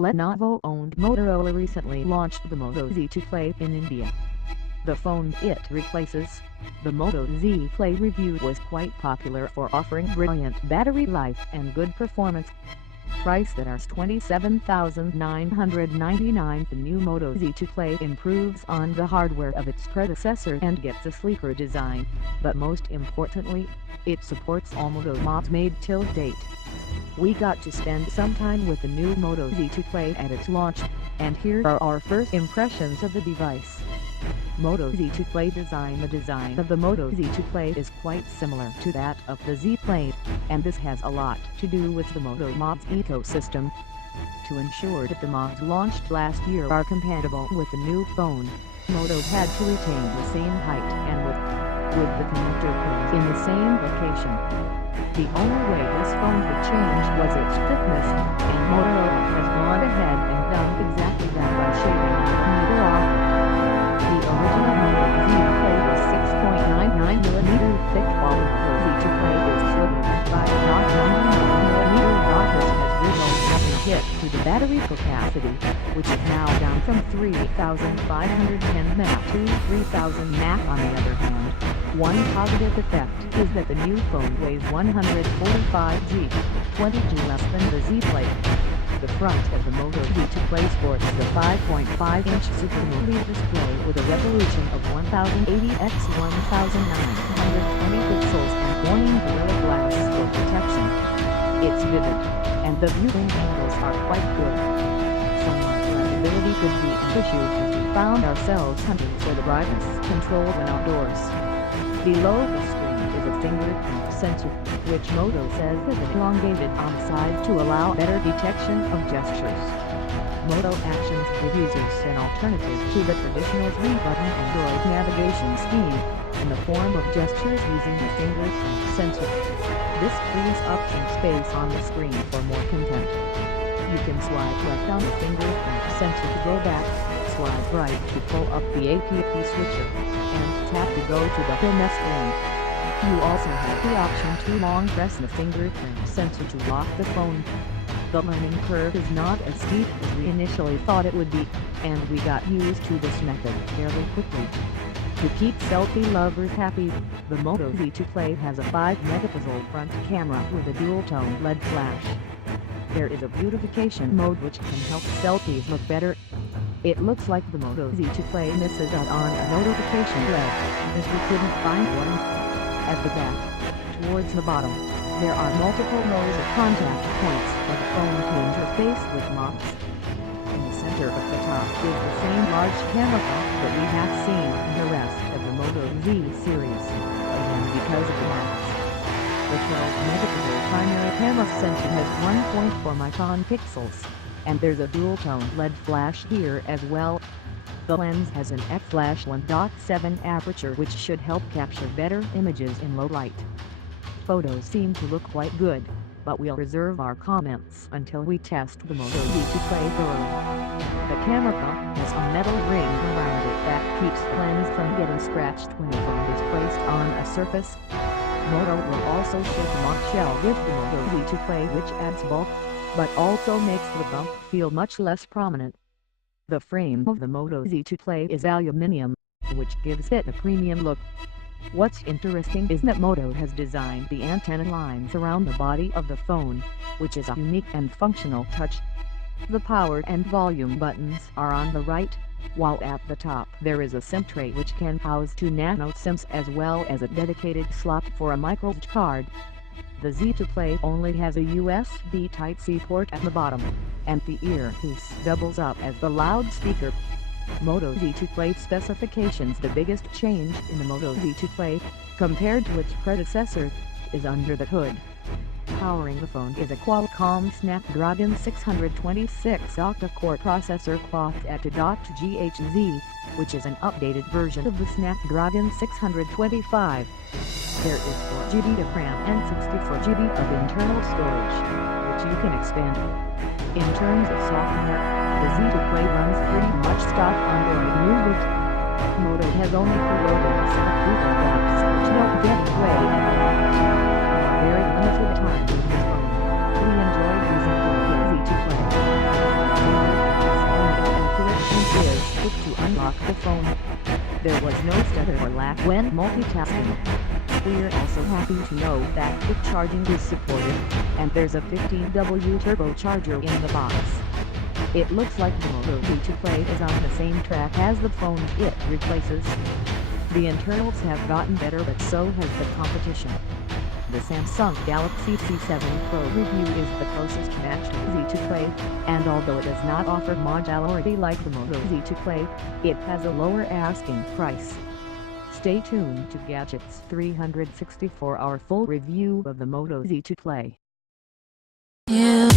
Lenovo-owned Motorola recently launched the Moto Z2 Play in India. The phone it replaces, the Moto Z Play review, was quite popular for offering brilliant battery life and good performance. Priced at $27,999, the new Moto Z2 Play improves on the hardware of its predecessor and gets a sleeker design, but most importantly, it supports all Moto mods made till date. We got to spend some time with the new Moto Z2 Play at its launch, and here are our first impressions of the device. Moto Z2 Play design. The design of the Moto Z2 Play is quite similar to that of the Z Play, and this has a lot to do with the Moto Mods ecosystem. To ensure that the mods launched last year are compatible with the new phone, Moto had to retain the same height and width, with the connector pins in the same location. The only way this phone could change was its thickness, and Motorola has gone ahead and done exactly that by shaving the connector off. The original Moto Z Play was 6.99mm thick, while the Moto Z2 Play is slimmer by 0.99mm. This has resulted in a hit to the battery capacity, which is now down from 3,510 mAh to 3,000 mAh. On the other hand, one positive effect is that the new phone weighs 145 g, 20 g less than the Z Play. The front of the Moto Z2 Play sports the 5.5-inch Super AMOLED display with a resolution of 1080x1920 pixels and warning Gorilla Glass for protection. It's vivid, and the viewing angles are quite good. Some reliability could be an issue if we found ourselves hunting for the brightness control when outdoors. Below the screen is a fingerprint sensor, which Moto says is elongated on the side to allow better detection of gestures. Moto Actions gives users an alternative to the traditional 3-button Android navigation scheme, in the form of gestures using the fingerprint sensor. This frees up some space on the screen for more content. You can swipe left on the fingerprint sensor to go back, swipe right to pull up the app switcher, and tap to go to the home screen. You also have the option to long press the fingerprint sensor to lock the phone. The learning curve is not as steep as we initially thought it would be, and we got used to this method fairly quickly. To keep selfie lovers happy, the Moto Z2 Play has a 5-megapixel front camera with a dual-tone LED flash. There is a beautification mode which can help selfies look better. It looks like the Moto Z2 Play misses out on a notification LED, as we couldn't find one. At the back, towards the bottom, there are multiple rows of contact points for the phone to interface with mods. In the center of the top is the same large camera that we have seen in the rest of the Moto Z series, again because of the mods. The 12-megapixel primary camera sensor has 1.4 micron pixels, and there's a dual-tone LED flash here as well. The lens has an f-flash 1.7 aperture which should help capture better images in low light. Photos seem to look quite good, but we'll reserve our comments until we test the Moto Z2 Play thoroughly. The camera has a metal ring around it that keeps the lens from getting scratched when the phone is placed on a surface. Moto will also ship a mock shell with the Moto Z2 Play which adds bulk, but also makes the bump feel much less prominent. The frame of the Moto Z2 Play is aluminum, which gives it a premium look. What's interesting is that Moto has designed the antenna lines around the body of the phone, which is a unique and functional touch. The power and volume buttons are on the right, while at the top there is a SIM tray which can house 2 nano SIMs as well as a dedicated slot for a microSD card. The Z2 Play only has a USB Type-C port at the bottom, and the earpiece doubles up as the loudspeaker. Moto Z2 Play specifications. The biggest change in the Moto Z2 Play, compared to its predecessor, is under the hood. Powering the phone is a Qualcomm Snapdragon 626 octa-core processor clocked at 2 GHz, which is an updated version of the Snapdragon 625. There is 4GB of RAM and 64GB of internal storage, which you can expand. In terms of software, the Z2 Play runs pretty much stock Android Nougat, Moto has only preloaded a set of Google apps which don't get play for a very limited time with this phone. We enjoy using them, easy to play. And is quick to unlock the phone. There was no stutter or lag when multitasking. We're also happy to know that quick charging is supported, and there's a 15W turbocharger in the box. It looks like the Moto Z2 is on the same track as the phone it replaces. The internals have gotten better, but so has the competition. The Samsung Galaxy C7 Pro review is the closest match to Z2, and although it does not offer modularity like the Moto Z2, it has a lower asking price. Stay tuned to Gadget's 364-hour full review of the Moto Z2. Yeah.